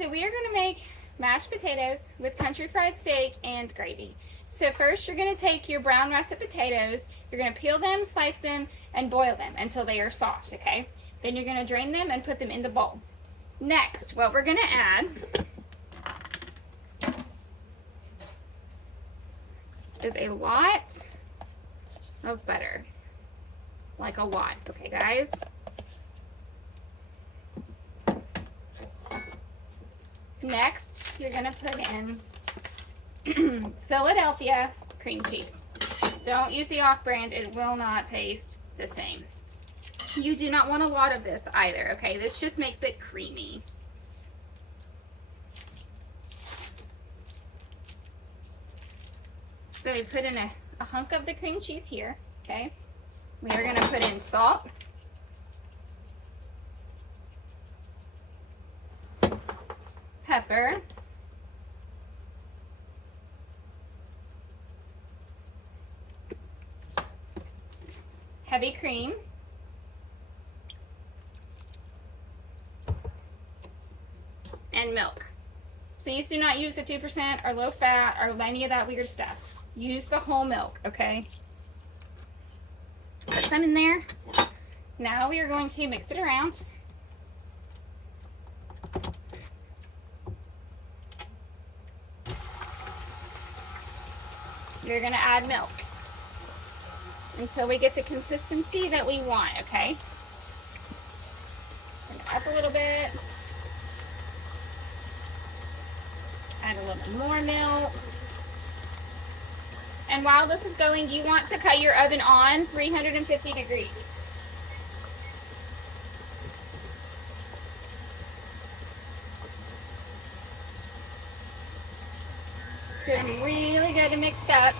So we are going to make mashed potatoes with country fried steak and gravy. So first you're going to take your brown russet potatoes, you're going to peel them, slice them, and boil them until they are soft, okay? Then you're going to drain them and put them in the bowl. Next, what we're going to add is a lot of butter. Like a lot, okay guys? Next, you're gonna put in Philadelphia cream cheese. Don't use the off-brand, it will not taste the same. You do not want a lot of this either, okay? This just makes it creamy. So we put in a hunk of the cream cheese here, okay? We are gonna put in salt. Pepper. Heavy cream. And milk. Please do not use the 2% or low fat or any of that weird stuff. Use the whole milk, okay? Put some in there. Now we are going to mix it around. You're going to add milk until we get the consistency that we want, okay? Turn it up a little bit. Add a little bit more milk. And while this is going, you want to cut your oven on 350 degrees. Get them really good and mixed up.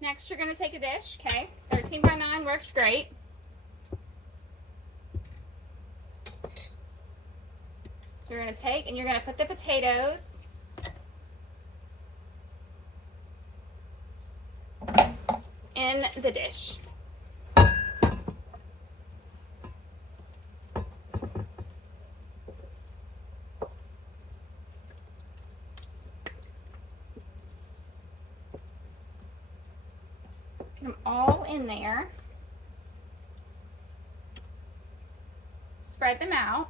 Next, you're going to take a dish, okay? 13 by 9 works great. You're going to take and you're going to put the potatoes in the dish. Get them all in there. Spread them out.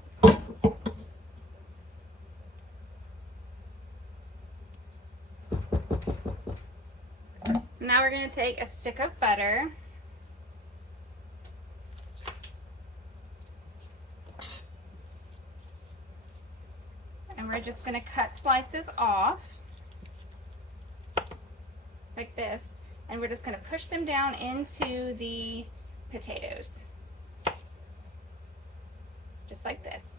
Now we're going to take a stick of butter. And we're just going to cut slices off like this. And we're just going to push them down into the potatoes. Just like this.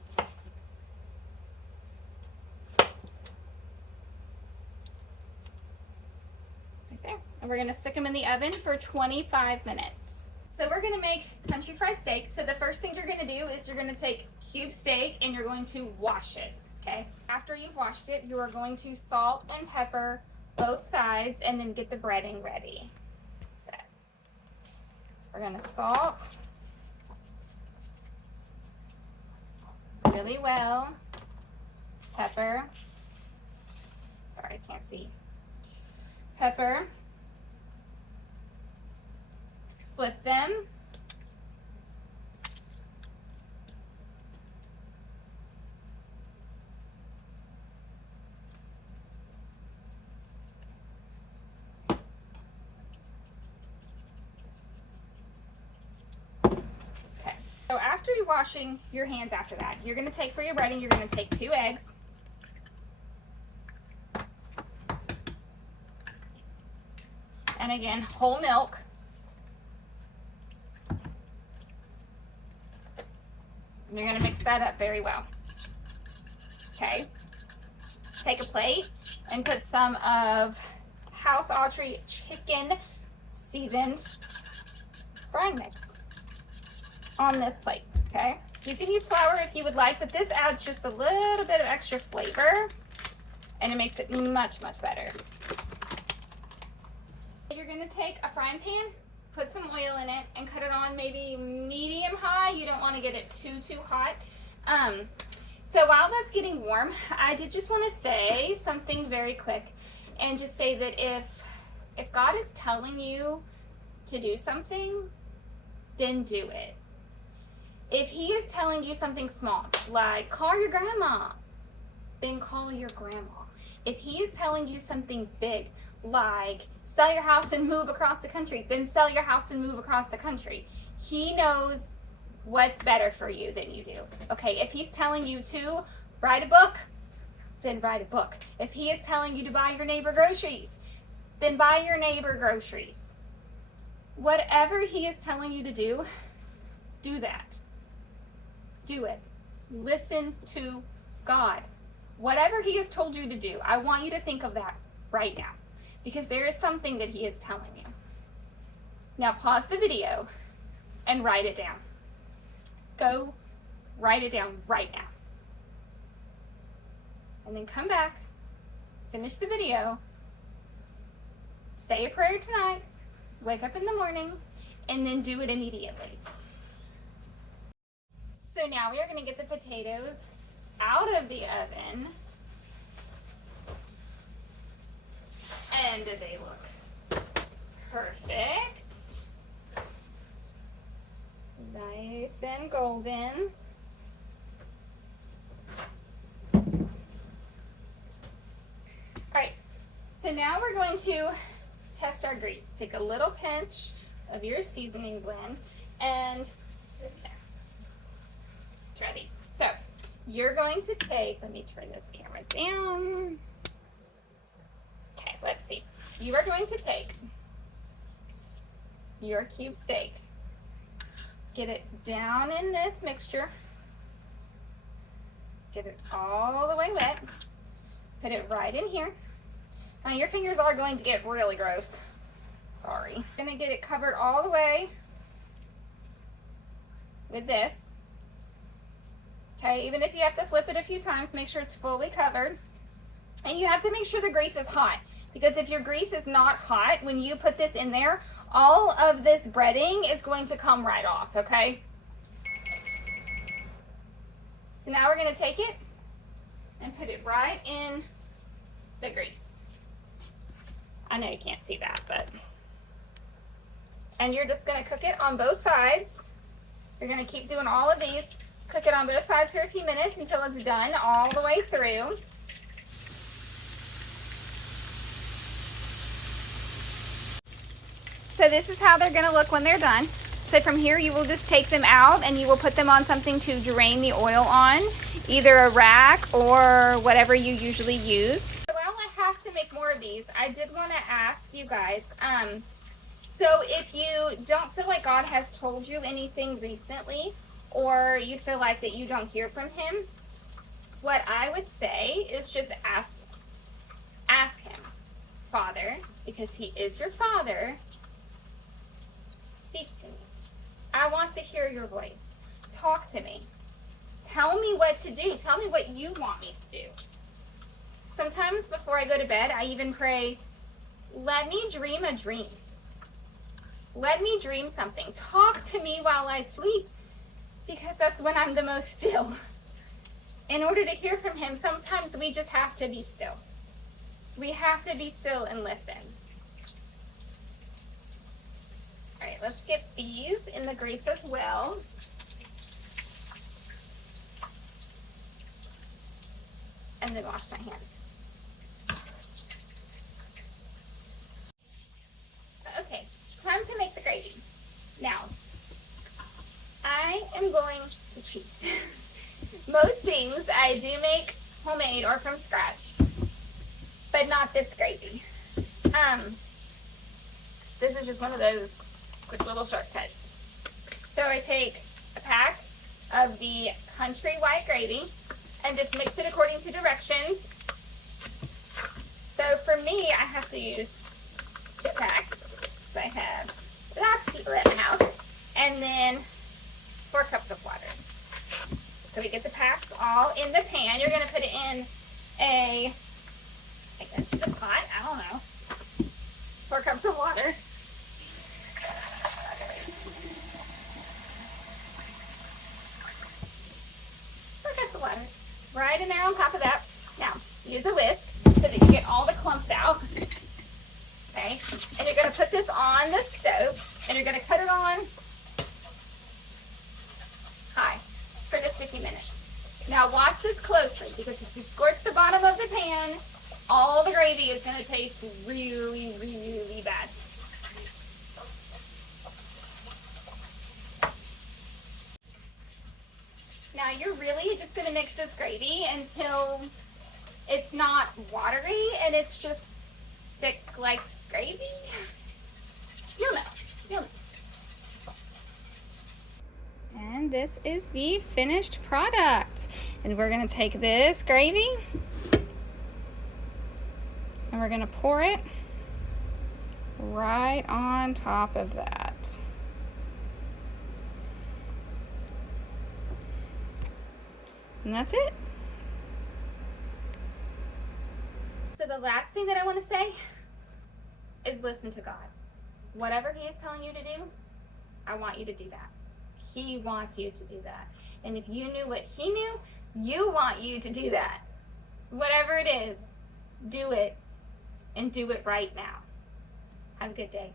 And we're gonna stick them in the oven for 25 minutes. So we're gonna make country fried steak. So the first thing you're gonna do is you're gonna take cube steak and you're going to wash it, okay? After you've washed it, you are going to salt and pepper both sides and then get the breading ready. So we're gonna salt really well, pepper, sorry, I can't see, pepper, flip them, okay. So after you're washing your hands after that, you're going to take for your breading, you're going to take 2 eggs, and again, whole milk. And you're going to mix that up very well. Okay. Take a plate and put some of House Autry chicken seasoned frying mix on this plate. Okay. You can use flour if you would like, but this adds just a little bit of extra flavor and it makes it much, much better. you're gonna take a frying pan, put some oil in it, and cut it on maybe medium high. You don't want to get it too hot. So while that's getting warm, I did just want to say something very quick, and just say that if God is telling you to do something, then do it. If he is telling you something small, like call your grandma, then call your grandma. If he is telling you something big, like sell your house and move across the country, then sell your house and move across the country. He knows what's better for you than you do. Okay, if he's telling you to write a book, then write a book. If he is telling you to buy your neighbor groceries, then buy your neighbor groceries. Whatever he is telling you to do that. Do it. Listen to God. Whatever he has told you to do, I want you to think of that right now, because there is something that he is telling you. Now pause the video and write it down. Go write it down right now. And then come back, finish the video, say a prayer tonight, wake up in the morning, and then do it immediately. So now we are going to get the potatoes out of the oven, and they look perfect, nice and golden. All right, so now we're going to test our grease. Take a little pinch of your seasoning blend, and it's ready. So you're going to take, let me turn this camera down. Okay, let's see. You are going to take your cube steak, get it down in this mixture, get it all the way wet, put it right in here. Now your fingers are going to get really gross. Sorry. I'm gonna get it covered all the way with this. Okay, even if you have to flip it a few times, make sure it's fully covered. And you have to make sure the grease is hot, because if your grease is not hot, when you put this in there, all of this breading is going to come right off, okay? So now we're gonna take it and put it right in the grease. I know you can't see that, but, and you're just gonna cook it on both sides. You're gonna keep doing all of these. Cook it on both sides for a few minutes until it's done all the way through. So this is how they're going to look when they're done. So from here you will just take them out and you will put them on something to drain the oil on, either a rack or whatever you usually use. So while I have to make more of these, I did want to ask you guys, so if you don't feel like God has told you anything recently, or you feel like that you don't hear from him, what I would say is just ask him, Father, because he is your Father, speak to me. I want to hear your voice. Talk to me. Tell me what to do. Tell me what you want me to do. Sometimes before I go to bed, I even pray, let me dream a dream. Let me dream something. Talk to me while I sleep, because that's when I'm the most still. In order to hear from him, sometimes we just have to be still. We have to be still and listen. All right, let's get these in the grease as well. And then wash my hands. Okay, time to make the gravy. Now, I am going to cheat. Most things I do make homemade or from scratch, but not this gravy. This is just one of those quick little shortcuts. So I take a pack of the country white gravy and just mix it according to directions. So for me, I have to use 2 packs. So I have lots of people at my house, and then 4 cups of water. So we get the packs all in the pan. You're gonna put it in a, I guess it's a pot, I don't know. 4 cups of water. Right in there on top of that. Now, use a whisk so that you get all the clumps out. Okay, and you're going to put this on the stove, and you're going to put it on high for just 50 minutes. Now watch this closely, because if you scorch the bottom of the pan, all the gravy is going to taste really, really bad. Now you're really just going to mix this gravy until it's not watery and it's just thick like gravy. You'll know. You'll know. And this is the finished product. And we're going to take this gravy and we're going to pour it right on top of that. And that's it. So the last thing that I want to say is listen to God. Whatever He is telling you to do, I want you to do that. He wants you to do that. And if you knew what He knew, you want you to do that. Whatever it is, do it. And do it right now. Have a good day.